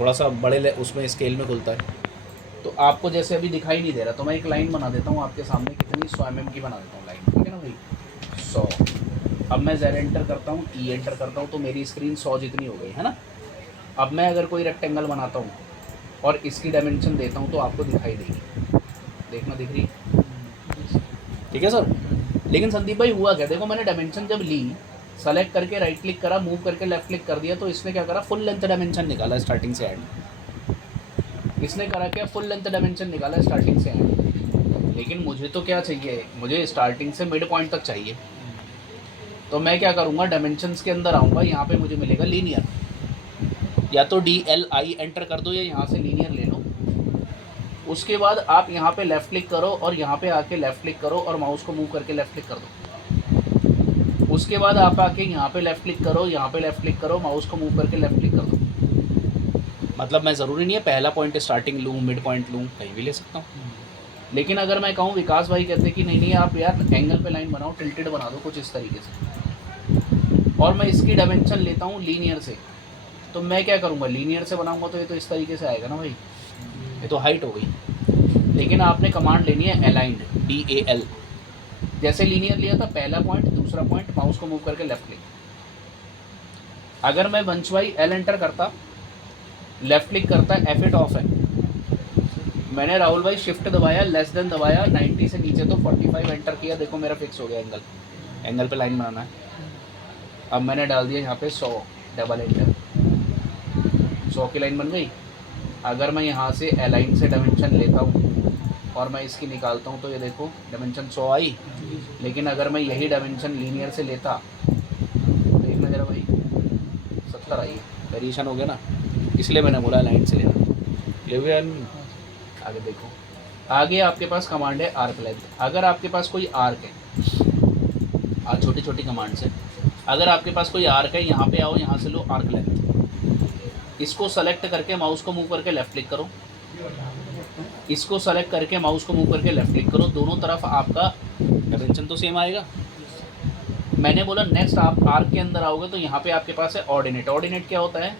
थोड़ा सा बड़े उसमें स्केल में खुलता है। तो आपको जैसे अभी दिखाई नहीं दे रहा, तो मैं एक लाइन बना देता हूँ आपके सामने, कितनी 100 mm की बना देता हूँ लाइन, ठीक है ना भाई, 100। अब मैं Z एंटर करता हूँ, E एंटर करता हूँ, तो मेरी स्क्रीन 100 जितनी हो गई है ना। अब मैं अगर कोई रेक्टेंगल बनाता हूँ और इसकी डायमेंशन देता हूँ तो आपको दिखाई देगी, देखना दिख रही है, ठीक है सर। लेकिन संदीप भाई हुआ क्या, देखो मैंने डायमेंशन जब ली, सेलेक्ट करके राइट क्लिक करा, मूव करके लेफ्ट क्लिक कर दिया, तो इसने क्या करा, फुल लेंथ डायमेंशन निकाला स्टार्टिंग से एंड। इसने करा क्या, फुल लेंथ डायमेंशन निकाला स्टार्टिंग से एंड। लेकिन मुझे तो क्या चाहिए, मुझे स्टार्टिंग से मिड पॉइंट तक चाहिए। तो मैं क्या करूँगा, डायमेंशंस के अंदर आऊँगा, यहाँ पे मुझे मिलेगा लीनियर, या तो DLI एंटर कर दो या यहाँ से लीनियर ले लो। उसके बाद आप यहाँ पे लेफ़्ट क्लिक करो और यहाँ पे आके लेफ़्ट क्लिक करो और माउस को मूव करके लेफ़्ट क्लिक कर दो। उसके बाद आप आके यहाँ पे लेफ़्ट क्लिक करो, यहाँ पे लेफ़्ट क्लिक करो, माउस को मूव करके लेफ़्ट क्लिक कर दो। मतलब मैं ज़रूरी नहीं है पहला पॉइंट स्टार्टिंग लूँ, मिड पॉइंट लूँ, कहीं भी ले सकता हूँ। लेकिन अगर मैं कहूँ, विकास भाई कहते कि नहीं नहीं आप यार एंगल पे लाइन बनाओ, टिल्टेड बना दो कुछ इस तरीके से, और मैं इसकी डायमेंशन लेता हूँ लीनियर से, तो मैं क्या करूँगा, लीनियर से बनाऊँगा तो ये तो इस तरीके से आएगा ना भाई, ये तो हाइट हो गई। लेकिन आपने कमांड लेनी है अलाइंड, DAL। जैसे लीनियर लिया था, पहला पॉइंट, दूसरा पॉइंट, माउस को मूव करके लेफ्ट क्लिक। अगर मैं वंशवाई L एंटर करता, लेफ्ट क्लिक करता, F8 ऑफ है। मैंने राहुल भाई शिफ्ट दबाया, लेस देन दबाया, 90 से नीचे तो 45 एंटर किया, देखो मेरा फिक्स हो गया एंगल। एंगल पे लाइन बनाना है। अब मैंने डाल दिया यहाँ पे 100, डबल एंटर, 100 की लाइन बन गई। अगर मैं यहाँ से अलाइन से डायमेंशन लेता हूँ और मैं इसकी निकालता हूँ, तो ये देखो डायमेंशन 100 आई। लेकिन अगर मैं यही डायमेंशन लीनियर से लेता, देखना जरा भाई, 70 आई है, वेरिएशन हो गया ना, इसलिए मैंने बोला लाइन से लेना। ये भी आगे देखो, आगे आपके पास कमांड है आर्क लेंथ। अगर आपके पास कोई आर्क है, छोटी छोटी कमांड से, अगर आपके पास कोई आर्क है, यहाँ पे आओ, यहाँ से लो आर्क लेंथ, इसको सेलेक्ट करके माउस को मूव करके लेफ्ट क्लिक करो, इसको सेलेक्ट करके माउस को मूव करके लेफ्ट क्लिक करो, दोनों तरफ आपका डायमेंशन तो सेम आएगा। मैंने बोला नेक्स्ट आप आर्क के अंदर आओगे तो यहाँ पे आपके पास है ऑर्डिनेट। ऑर्डिनेट क्या होता है,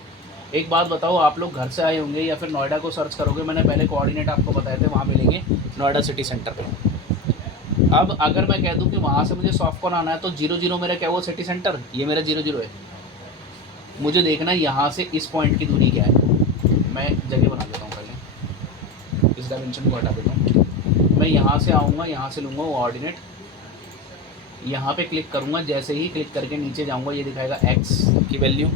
एक बात बताओ, आप लोग घर से आए होंगे या फिर नोएडा को सर्च करोगे, मैंने पहले कोऑर्डिनेट आपको बताए थे, वहाँ मिलेंगे नोएडा सिटी सेंटर पे। अब अगर मैं कह दूँ कि वहाँ से मुझे सॉफ्टकॉन आना है, तो 00 मेरा क्या, वो सिटी सेंटर, ये मेरा 00 है। मुझे देखना है यहाँ से इस पॉइंट की दूरी क्या है। मैं जगह बना देता हूँ पहले, इस डायमेंशन को हटा देता हूँ। मैं यहाँ से आऊँगा, यहाँ से लूँगा वो ऑर्डिनेट, यहाँ पे क्लिक करूँगा, जैसे ही क्लिक करके नीचे जाऊँगा ये दिखाएगा x की वैल्यू,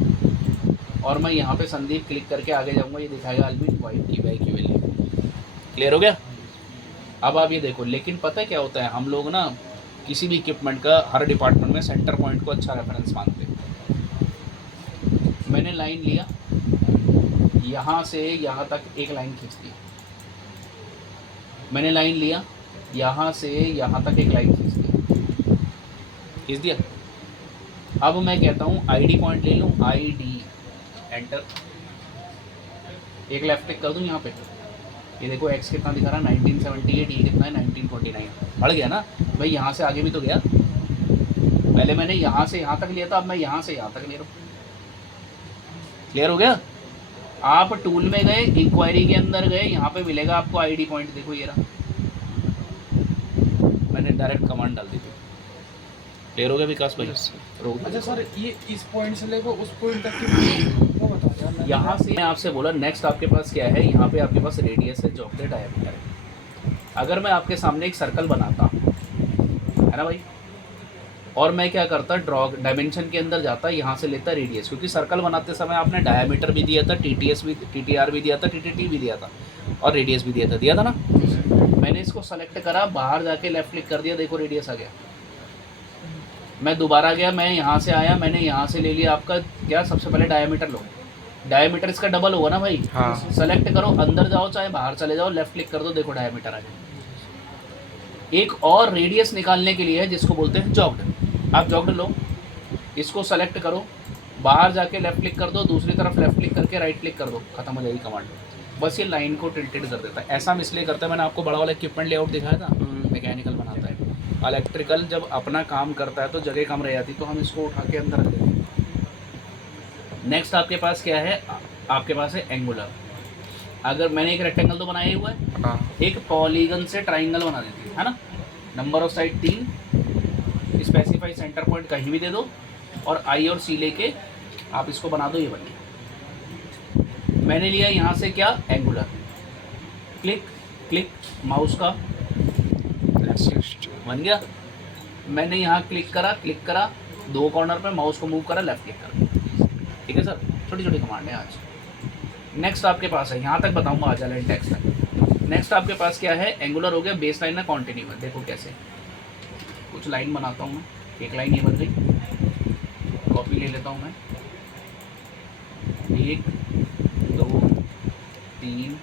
और मैं यहाँ पे संदीप क्लिक करके आगे जाऊँगा, ये दिखाएगा अल्बिन y की वैल्यू। क्लियर हो गया। अब आप ये देखो, लेकिन पता है क्या होता है, हम लोग ना किसी भी इक्विपमेंट का हर डिपार्टमेंट में सेंटर पॉइंट को अच्छा रेफरेंस मानते हैं। मैंने लाइन लिया, यहाँ से यहाँ तक एक लाइन खींच दी, मैंने लाइन लिया, यहाँ से यहाँ तक एक लाइन खींच दिया। अब मैं कहता हूँ ID पॉइंट ले लूँ, ID एंटर, एक लेफ्ट क्लिक कर दूँ यहाँ पे, ये देखो x कितना दिखा रहा है 1978, ये कितना है 1929, बढ़ गया ना भाई। यहाँ से आगे भी तो गया, पहले मैंने यहाँ से यहाँ तक लिया था, अब मैं यहाँ से यहाँ तक ले रहा हूँ। क्लियर हो गया। आप टूल में गए, इंक्वायरी के अंदर गए, यहाँ पे मिलेगा आपको ID पॉइंट, देखो ये रहा, मैंने डायरेक्ट कमांड डाल दी थी। क्लियर हो गया विकास भाई। अच्छा सर, ये इस पॉइंट से लेकर उस पॉइंट तक की वो बताओ। यहाँ से मैं आपसे बोला नेक्स्ट आपके पास क्या है, यहाँ पे आपके पास रेडियस है, जॉब डायमीटर है। अगर मैं आपके सामने एक सर्कल बनाता, है ना भाई, और मैं क्या करता, ड्रॉ डायमेंशन के अंदर जाता, यहाँ से लेता रेडियस, क्योंकि सर्कल बनाते समय आपने डायमीटर भी दिया था, TTS भी, TTR भी दिया था, TTT भी दिया था, और रेडियस भी दिया था ना। मैंने इसको सेलेक्ट करा, बाहर जाके लेफ्ट क्लिक कर दिया, देखो रेडियस आ गया। मैं दोबारा गया, मैं यहाँ से आया, मैंने यहाँ से ले लिया आपका क्या, सबसे पहले डायमीटर लो, डायमीटर इसका डबल होगा ना भाई। हाँ। सेलेक्ट करो, अंदर जाओ चाहे बाहर चले जाओ, लेफ्ट क्लिक कर दो, देखो डायमीटर आ गया। एक और रेडियस निकालने के लिए है जिसको बोलते हैं जॉग्ड। आप जॉग्ड लो, इसको सेलेक्ट करो, बाहर जाके लेफ्ट क्लिक कर दो, दूसरी तरफ लेफ्ट क्लिक करके राइट क्लिक कर दो, खत्म हो जाएगी कमांड। बस ये लाइन को टिल्टेड कर देता है। ऐसा हम इसलिए करते हैं, मैंने आपको बड़ा वाला इक्विपमेंट लेआउट दिखाया था, मैकेनिकल बनाता है, इलेक्ट्रिकल जब अपना काम करता है तो जगह कम रह जाती, तो हम इसको उठा के अंदर रख देते हैं। नेक्स्ट आपके पास क्या है, आपके पास है एंगुलर। अगर मैंने एक रेक्टेंगल तो बनाया ही हुआ है, हाँ एक पॉलीगन से ट्राइंगल बना देती है ना। Number of side 3, specify centre point कहीं भी दे दो, और आई और सी लेके आप इसको बना दो, ये बन गया। मैंने लिया यहाँ से क्या, एंगुलर, क्लिक क्लिक माउस का बन गया। मैंने यहाँ क्लिक करा 2 कॉर्नर पे, माउस को मूव करा, लेफ्ट क्लिक करा। ठीक है सर, छोटी छोटी कमांड है आज। नेक्स्ट आपके पास है, यहाँ तक बताऊंगा आज वाले टेक्स्ट तक। नेक्स्ट आपके पास क्या है, एंगुलर हो गया, बेस लाइन है, कॉन्टिन्यू है। देखो कैसे, कुछ लाइन बनाता हूँ मैं, एक लाइन ये बन गई, कॉपी ले लेता हूँ मैं, 1 2 3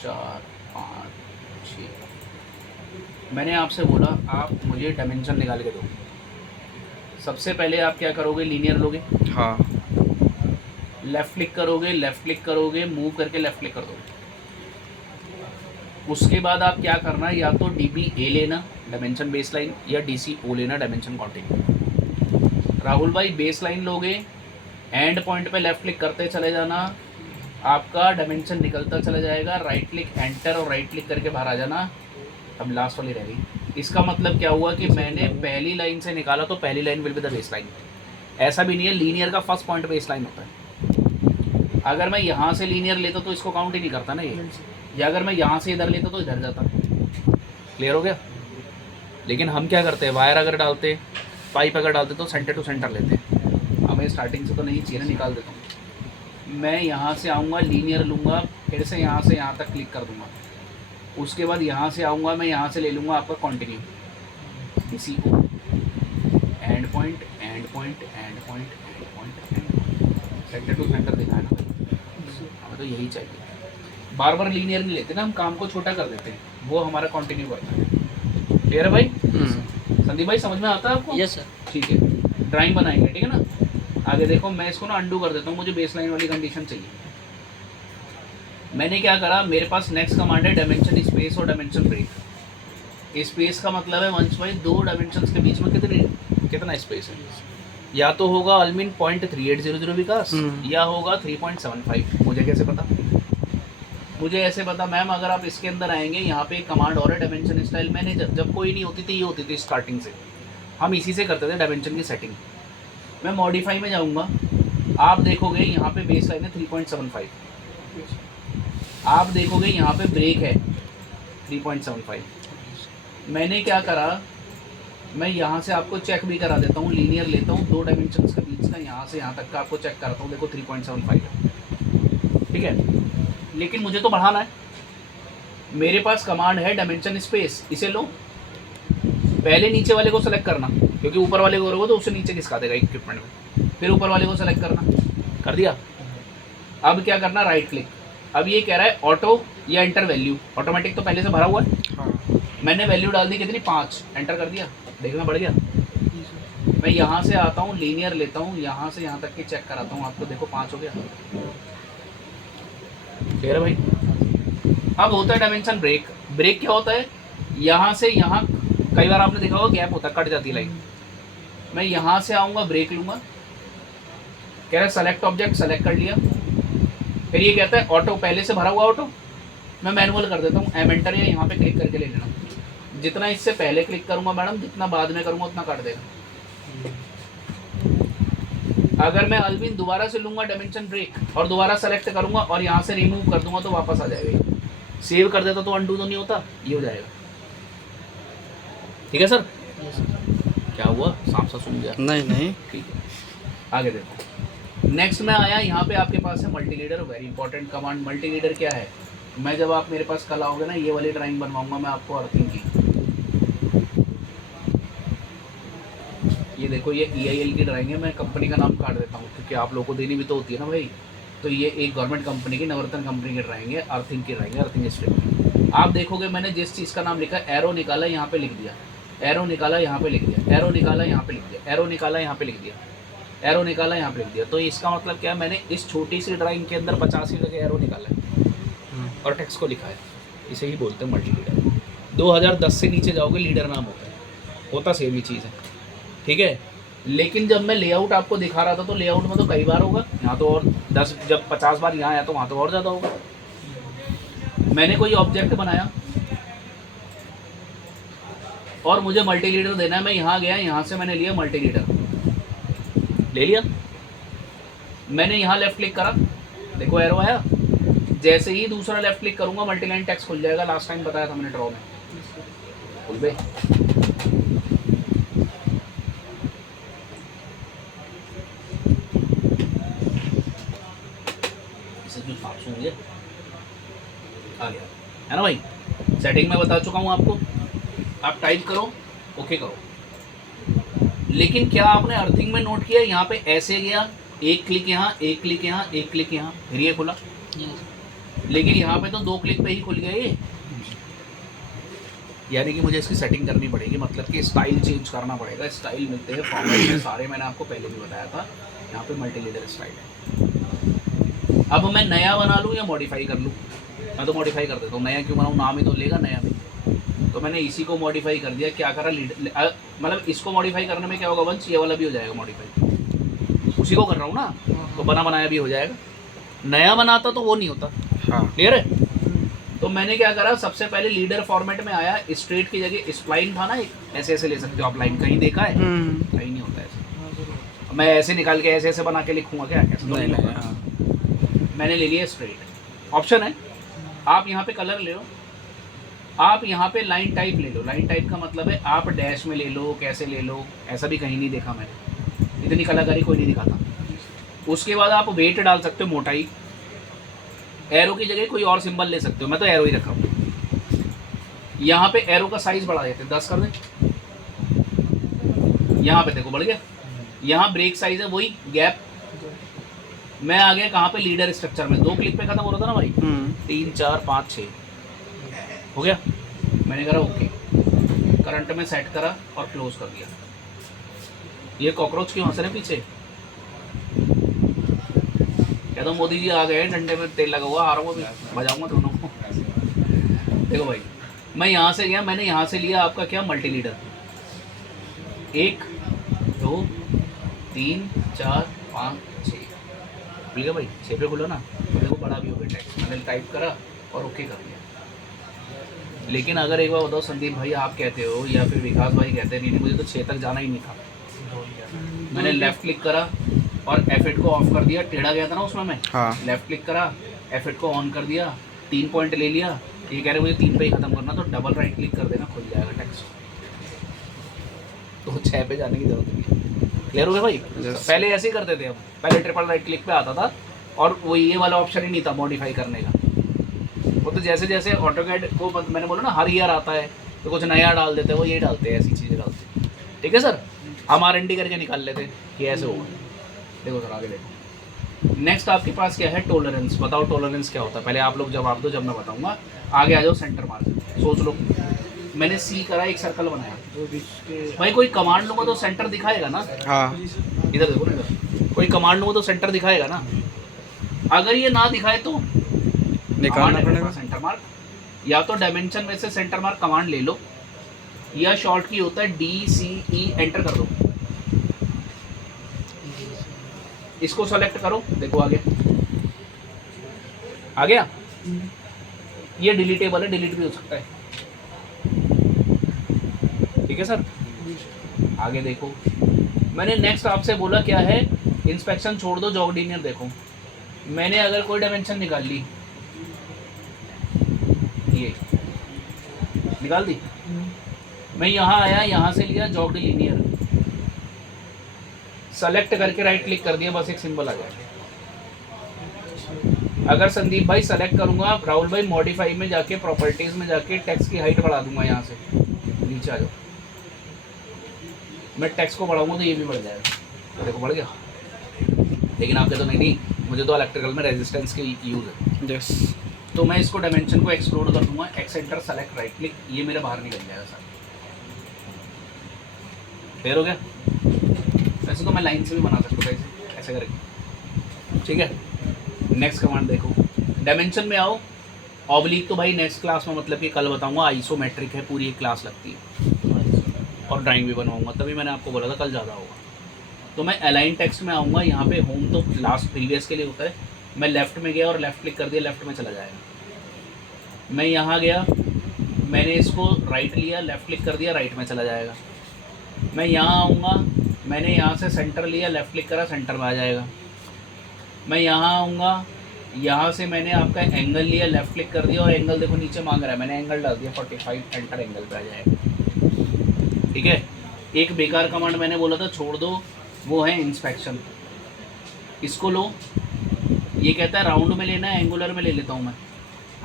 4 5 6। मैंने आपसे बोला आप मुझे डायमेंशन निकाल के दो। सबसे पहले आप क्या करोगे, लीनियर लोगे, हाँ लेफ़्ट क्लिक करोगे, मूव करके लेफ़्ट क्लिक कर दोगे। उसके बाद आप क्या करना है, या तो DBA लेना डायमेंशन बेस लाइन, या DCO लेना डायमेंशन कॉन्टिन्यू। राहुल भाई बेस लाइन लोगे, एंड पॉइंट पे लेफ़्ट क्लिक करते चले जाना, आपका डायमेंशन निकलता चला जाएगा। राइट क्लिक एंटर और राइट क्लिक करके बाहर आ जाना। अब लास्ट वाली रह गई। इसका मतलब क्या हुआ कि मैंने पहली लाइन से निकाला तो पहली line will be the base line. ऐसा भी नहीं है, लीनियर का फर्स्ट पॉइंट बेस लाइन होता है। अगर मैं यहाँ से लीनियर लेता तो इसको काउंट ही नहीं करता ना ये, या अगर मैं यहाँ से इधर लेता तो इधर जाता। क्लियर हो गया। लेकिन हम क्या करते हैं, वायर अगर डालते, पाइप अगर डालते तो सेंटर टू सेंटर लेते हैं। हमें स्टार्टिंग से तो नहीं चाहिए ना, निकाल देता हूँ मैं। यहाँ से आऊँगा, लीनियर लूँगा, फिर से यहाँ तक क्लिक कर दूँगा। उसके बाद यहाँ से आऊँगा मैं, यहाँ से ले लूँगा आपका continue, DCO, end point end point end point end point, centre to centre देखा है ना। हमें तो यही चाहिए, बार बार लीनियर नहीं लेते ना हम, काम को छोटा कर देते हैं, वो हमारा कंटिन्यू करता है। क्लियर है भाई? संदीप भाई समझ में आता है आपको? Yes sir. ठीक है, ड्राइंग बनाएंगे, ठीक है ना। आगे देखो, मैं इसको ना अंडू कर देता हूँ, मुझे बेस लाइन वाली कंडीशन चाहिए। मैंने क्या करा, मेरे पास नेक्स्ट कमांड है डायमेंशन स्पेस और डायमेंशन ब्रेक। स्पेस का मतलब है वंश भाई 2 डायमेंशंस के बीच में कितना स्पेस है। या तो होगा अलमीन 0.3800 विकास, या होगा 3.75। मुझे कैसे पता? मुझे ऐसे पता मैम, अगर आप इसके अंदर आएंगे, यहाँ पे एक कमांड और है डायमेंशन स्टाइल मैनेजर। जब कोई नहीं होती थी, ये होती थी स्टार्टिंग से, हम इसी से करते थे डायमेंशन की सेटिंग। मैं मॉडिफाई में जाऊँगा, आप देखोगे यहाँ पे बेस लाइन है 3.75, आप देखोगे यहाँ पे ब्रेक है 3.75। मैंने क्या करा, मैं यहाँ से आपको चेक भी करा देता हूँ, लीनियर लेता हूँ, 2 डायमेंशंस के बीच का यहाँ से यहाँ तक का आपको चेक कराता हूँ। देखो 3.75 है, ठीक है। लेकिन मुझे तो बढ़ाना है, मेरे पास कमांड है डायमेंशन स्पेस, इसे लो। पहले नीचे वाले को सेलेक्ट करना, क्योंकि ऊपर वाले को करोगे तो उससे नीचे खिसका देगा इक्विपमेंट में। फिर ऊपर वाले को सेलेक्ट करना, कर दिया। अब क्या करना, राइट क्लिक। अब ये कह रहा है ऑटो या एंटर वैल्यू, ऑटोमेटिक तो पहले से भरा हुआ है। हाँ मैंने वैल्यू डाल दी कितनी, 5, एंटर कर दिया, देखना बढ़ गया। मैं यहाँ से आता हूँ, लीनियर लेता हूँ, यहाँ से यहाँ तक के चेक कराता हूँ आपको, देखो 5 हो गया। क्लियर है भाई? अब होता है डायमेंशन ब्रेक। ब्रेक क्या होता है, यहाँ से यहाँ, कई बार आपने देखा होगा गैप होता है, कट जाती है लाइन। मैं यहाँ से आऊँगा, ब्रेक लूँगा, कह रहा है सेलेक्ट ऑब्जेक्ट, सेलेक्ट कर लिया। फिर ये कहता है ऑटो, पहले से भरा हुआ ऑटो, मैं मैनुअल कर देता हूँ, एम एंटर या यहाँ पे क्लिक करके ले लेना। जितना इससे पहले क्लिक करूँगा मैडम, जितना बाद में करूँगा उतना काट देगा। अगर मैं अलविन दोबारा से लूँगा डायमेंशन ब्रेक और दोबारा सेलेक्ट करूँगा और यहाँ से रिमूव कर दूँगा तो वापस आ जाएगा। सेव कर देता तो अनडू तो नहीं होता, ये हो जाएगा। ठीक है सर? क्या हुआ, सांप सा सूंघ गया? नहीं ठीक है, आगे देखो। नेक्स्ट में आया, यहाँ पे आपके पास है मल्टीलीडर, वेरी इंपॉर्टेंट कमांड। मल्टीलीडर क्या है, मैं जब आप मेरे पास कल आओगे ना, ये वाली ड्राइंग बनवाऊंगा मैं आपको अर्थिंग की। ये देखो, ये EIL की ड्राइंग है, मैं कंपनी का नाम काट देता हूँ क्योंकि आप लोगों को देनी भी तो होती है ना भाई। तो ये एक गवर्नमेंट कंपनी की, नवरत्न कंपनी की ड्राइंग है, अर्थिंग की ड्राइंग है, अर्थिंग स्ट्रिप। आप देखोगे मैंने जिस चीज़ का नाम लिखा, एरो निकाला यहाँ पे लिख दिया, एरो निकाला यहाँ पे लिख दिया, एरो निकाला यहाँ पे लिख दिया, एरो निकाला यहाँ पे लिख दिया, एरो निकाला यहाँ पे लिख दिया। तो इसका मतलब क्या है, मैंने इस छोटी सी ड्राइंग के अंदर 85 जगह एरो निकाला है और टेक्स्ट को लिखा है। इसे ही बोलते हैं मल्टी लीडर। 2010 से नीचे जाओगे लीडर नाम होता है सेम ही चीज़ है। ठीक है, लेकिन जब मैं लेआउट आपको दिखा रहा था तो लेआउट में तो कई बार होगा, यहाँ तो और 10 जब 50 बार यहाँ आया तो वहाँ तो और ज़्यादा होगा। मैंने कोई ऑब्जेक्ट बनाया और मुझे मल्टी लीडर देना है, मैं यहाँ गया, यहाँ से मैंने लिया मल्टी लीडर, ले लिया, मैंने यहाँ लेफ्ट क्लिक करा, देखो एरो आया, जैसे ही दूसरा लेफ्ट क्लिक करूँगा मल्टी लाइन टेक्स्ट खुल जाएगा। लास्ट टाइम बताया था मैंने ड्रॉ में, खुल गए। आ गया है ना भाई, सेटिंग में बता चुका हूँ आपको, आप टाइप करो, ओके करो। लेकिन क्या आपने अर्थिंग में नोट किया, यहाँ पे ऐसे गया, एक क्लिक यहाँ, एक क्लिक यहाँ, एक क्लिक यहाँ, फिर ये खुला, लेकिन यहाँ पे तो 2 क्लिक पे ही खुल गया ये। यानी कि मुझे इसकी सेटिंग करनी पड़ेगी, मतलब कि स्टाइल चेंज करना पड़ेगा। स्टाइल मिलते हैं फॉर्मेट में सारे, मैंने आपको पहले भी बताया था। यहाँ पे मल्टी लीडर स्टाइल है। अब मैं नया बना लूँ या मॉडिफाई कर लूँ? मैं तो मॉडिफाई कर देता हूँ, नया क्यों बनाऊँ, नाम ही तो लेगा नया भी। तो मैंने इसी को मॉडिफाई कर दिया। क्या करा, मतलब इसको मॉडिफाई करने में क्या होगा, वंश ये वाला भी हो जाएगा मॉडिफाई, उसी को कर रहा हूँ ना, तो बना बनाया भी हो जाएगा। नया बनाता तो वो नहीं होता। हाँ क्लियर है। तो मैंने क्या करा, सबसे पहले लीडर फॉर्मेट में आया, स्ट्रेट की जगह स्प्लाइन था ना एक, ऐसे ऐसे ले सकते हो आप लाइन, कहीं देखा है? कहीं नहीं होता ऐसे। मैं ऐसे निकाल के ऐसे ऐसे बना के लिखूंगा क्या? ऐसे नहीं होगा। मैंने ले लिया स्ट्रेट, ऑप्शन है, आप यहाँ पे कलर ले लो, आप यहाँ पे लाइन टाइप ले लो। लाइन टाइप का मतलब है आप डैश में ले लो, कैसे ले लो, ऐसा भी कहीं नहीं देखा मैंने, इतनी कलाकारी कोई नहीं दिखाता। उसके बाद आप वेट डाल सकते हो, मोटाई, एरो की जगह कोई और सिंबल ले सकते हो, मैं तो एरो ही रखा हूँ। यहाँ पे एरो का साइज बढ़ा देते हैं, 10 कर दें, यहाँ पे देखो बढ़ गया। यहाँ ब्रेक साइज है वही गैप। मैं आ गया कहाँ पे, लीडर स्ट्रक्चर में, 2 क्लिक पे खत्म हो रहा था ना भाई, 3 4 5 6 हो गया। मैंने करा ओके, करंट में सेट करा और क्लोज कर दिया। ये कॉकरोच क्यों हंस रहे पीछे? क्या तो मोदी जी आ गए, डंडे में तेल लगा हुआ, आ रहा हूँ, बजाऊंगा दोनों को। देखो भाई, मैं यहाँ से गया, मैंने यहाँ से लिया आपका क्या, मल्टी लीडर, 1 2 3 4 5 6 खुल गया भाई, 6 पे खुला ना, तो देखो बड़ा भी हो गया टेक्स्ट। मैंने टाइप करा और ओके कर दिया। लेकिन अगर एक बार बताओ संदीप भाई, आप कहते हो या फिर विकास भाई कहते हैं नहीं मुझे तो 6 तक जाना ही नहीं था, मैंने लेफ्ट क्लिक करा और F8 को ऑफ कर दिया, टेढ़ा गया था ना उसमें मैं, हाँ। लेफ्ट क्लिक करा, F8 को ऑन कर दिया, 3 पॉइंट ले लिया, ये कह रहे मुझे 3 पे ही खत्म करना, तो डबल राइट क्लिक कर देना, खुल जाएगा टेक्स्ट, तो 6 पे जाने की जरूरत नहीं। क्लियर हो गया भाई? पहले ऐसे ही करते थे हम, पहले ट्रिपल राइट क्लिक पे आता था और वो ये वाला ऑप्शन ही नहीं था मॉडिफाई करने का। वो तो जैसे जैसे ऑटोकैड को मैंने बोला ना हर ईयर आता है तो कुछ नया डाल देते हैं, वो ये डालते हैं, ऐसी चीज़ें डालते हैं। ठीक है सर, हम R&D करके निकाल लेते हैं कि ऐसे होगा। देखो सर आगे देखो, नेक्स्ट आपके पास क्या है, टॉलरेंस। बताओ टॉलरेंस क्या होता है, पहले आप लोग जवाब दो, जब मैं बताऊंगा। आगे आ जाओ, सेंटर मार्क सोच लो। मैंने C करा, एक सर्कल बनाया। भाई कोई कमांड लूँगा तो सेंटर दिखाएगा ना? हाँ, इधर देखो ना, इधर कोई कमांड लूँगा तो सेंटर दिखाएगा ना। अगर ये ना दिखाए तो निकालना पड़ेगा सेंटर मार्क। या तो डायमेंशन में से सेंटर मार्क कमांड ले लो, या शॉर्ट की होता है DCE, एंटर कर दो, इसको सेलेक्ट करो, देखो आ गया, आ गया। ये डिलीटेबल है, डिलीट भी हो सकता है। ठीक है सर, आगे देखो, मैंने नेक्स्ट आपसे बोला क्या है, इंस्पेक्शन छोड़ दो, जॉगडीनियर देखो। मैंने अगर कोई डायमेंशन निकाल ली, ये निकाल दी, मैं यहाँ आया, यहाँ से लिया जॉग्ड लीनियर, सेलेक्ट करके राइट क्लिक कर दिया, बस एक सिंबल आ जाएगा। अगर संदीप भाई सेलेक्ट करूंगा, राहुल भाई मॉडिफाई में जाके, प्रॉपर्टीज में जाके टेक्स्ट की हाइट बढ़ा दूंगा, यहाँ से नीचे आ जाओ, मैं टेक्स्ट को बढ़ाऊंगा तो ये भी बढ़ जाएगा, तो देखो बढ़ गया। लेकिन आपके तो नहीं, मुझे तो इलेक्ट्रिकल में रेजिस्टेंस की यूज़ है। यस, तो मैं इसको डायमेंशन को एक्सप्लोर कर दूंगा, एक्सेंटर सेलेक्ट राइट क्लिक, ये मेरे बाहर निकल जाएगा सर। क्लियर हो गया? वैसे तो मैं लाइन से भी बना सकता हूँ, ऐसे करके। ठीक है, नेक्स्ट कमांड देखो, डायमेंशन में आओ, ऑब्लिक तो भाई नेक्स्ट क्लास में, मतलब कि कल बताऊंगा, आइसोमेट्रिक है, पूरी एक क्लास लगती है, और ड्राइंग भी बनवाऊंगा, तभी मैंने आपको बोला था कल ज़्यादा होगा। तो मैं अलाइन टेक्स्ट में आऊँगा, यहाँ पे होम तो लास्ट प्रीवियस के लिए होता है, मैं लेफ़्ट में गया और लेफ़्ट क्लिक कर दिया, लेफ़्ट में चला जाएगा। मैं यहाँ गया, मैंने इसको राइट लिया, लेफ़्ट क्लिक कर दिया, राइट में चला जाएगा। मैं यहाँ आऊँगा, मैंने यहाँ से सेंटर लिया, लेफ़्ट क्लिक करा, सेंटर में आ जाएगा। मैं यहाँ आऊँगा, यहाँ से मैंने आपका एंगल लिया, लेफ़्ट क्लिक कर दिया और एंगल देखो नीचे मांग रहा है, मैंने एंगल डाल दिया 45, एंटर एंगल पे आ जाएगा। ठीक है। एक बेकार कमांड मैंने बोला था छोड़ दो, वो है इंस्पेक्शन। इसको लो, ये कहता है राउंड में लेना है, एंगुलर में ले लेता हूँ मैं।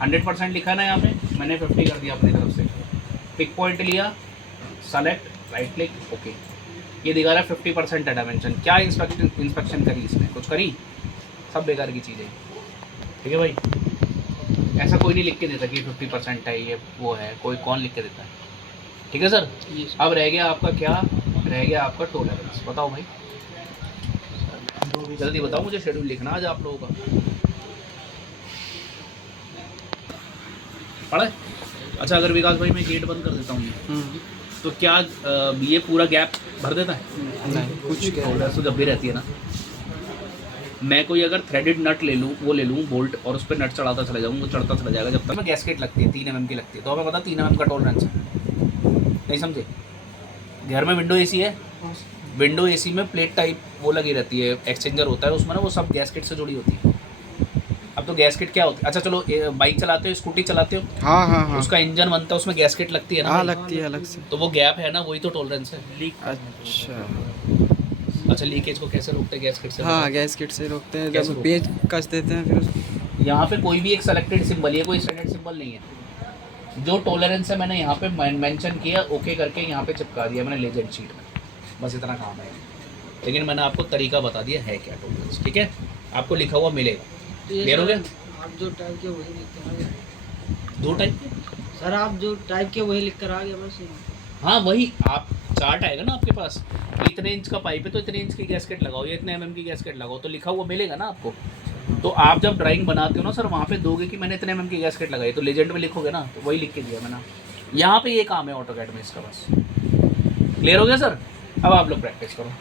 100% लिखा ना यहाँ पे, मैंने 50 कर दिया अपनी तरफ से। पिक पॉइंट लिया, सेलेक्ट, राइट क्लिक, ओके। ये दिखा रहा है 50% है डायमेंशन। क्या इंस्पेक्शन करी इसने? कुछ करी? सब बेकार की चीज़ें। ठीक है भाई, ऐसा कोई नहीं लिख के देता कि 50% है, ये वो है, कोई कौन लिख के देता है? ठीक है सर। अब रह गया आपका क्या? रह गया आपका टॉलरेंस। बताओ भाई, जल्दी बताओ, मुझे शेड्यूल लिखना आज आप लोगों का। पढ़ा है? अच्छा, अगर विकास भाई मैं गेट बंद कर देता हूँ तो क्या ये पूरा गैप भर देता है? नहीं, कुछ टॉलरेंस तो जब भी रहती है ना। मैं कोई अगर थ्रेडेड नट ले लूँ, वो ले लूँ बोल्ट, और उस पर नट चढ़ाता चला जाऊँ, वो चढ़ता चला जाएगा जब तक मैं गैस्केट लगती है 3 mm की लगती है। तो हमें पता 3 mm का टॉलरेंस है, नहीं समझे? घर में विंडो एसी है, विंडो एसी में प्लेट टाइप वो लगी रहती है, एक्सचेंजर होता है उसमें ना, वो सब गैस्केट से जुड़ी होती है। अब तो गैस्केट क्या होती है? अच्छा चलो, बाइक चलाते हो, स्कूटी चलाते हो, हाँ हाँ हाँ, उसका इंजन बनता है, उसमें गैस्केट लगती है ना। हाँ लगती है अलग से। तो वो गैप है ना, वही तो टॉलरेंस है। अच्छा, लीकेज को कैसे रोकते हैं गैस्केट से? हाँ, गैस्केट से रोकते हैं, कैसे जब पेज कस देते हैं फिर उसको। यहाँ पे कोई भी एक सेलेक्टेड सिंबल, ये कोई स्टैंडर्ड सिंबल नहीं है। जो टॉलरेंस है मैंने यहाँ पे मेंशन किया, ओके करके यहाँ पे चिपका दिया मैंने लेजेंड शीट में, बस इतना काम है। लेकिन मैंने आपको तरीका बता दिया है क्या टॉलरेंस। ठीक है, आपको लिखा हुआ मिलेगा। क्लियर हो गया? आप जो टाइप के वही लिख कर आ गए 2 टाइप सर, आप जो टाइप के वही लिख कर आ गए बस। हाँ वही, आप चार्ट आएगा ना आपके पास, इतने इंच का पाइप है तो इतने इंच की गैस्केट लगाओ, या इतने mm की गैस्केट लगाओ, तो लिखा हुआ मिलेगा ना आपको। तो आप जब ड्राइंग बनाते हो ना सर, वहाँ पे दोगे कि मैंने इतने mm की गैस्केट लगाई, तो लेजेंड में लिखोगे ना, तो वही लिख के दिया मैंने। यहाँ पे ये काम है ऑटोकैड में इसका, बस। क्लियर हो गया सर? अब आप लोग प्रैक्टिस करो।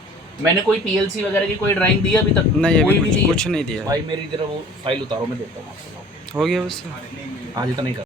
मैंने कोई PLC वगैरह की कोई ड्राइंग दी अभी तक? नहीं, कोई अभी भी कुछ नहीं दिया भाई। मेरी जरा वो फाइल उतारो, मैं देता हूँ आपको। हो गया बस। आज इतना ही कर।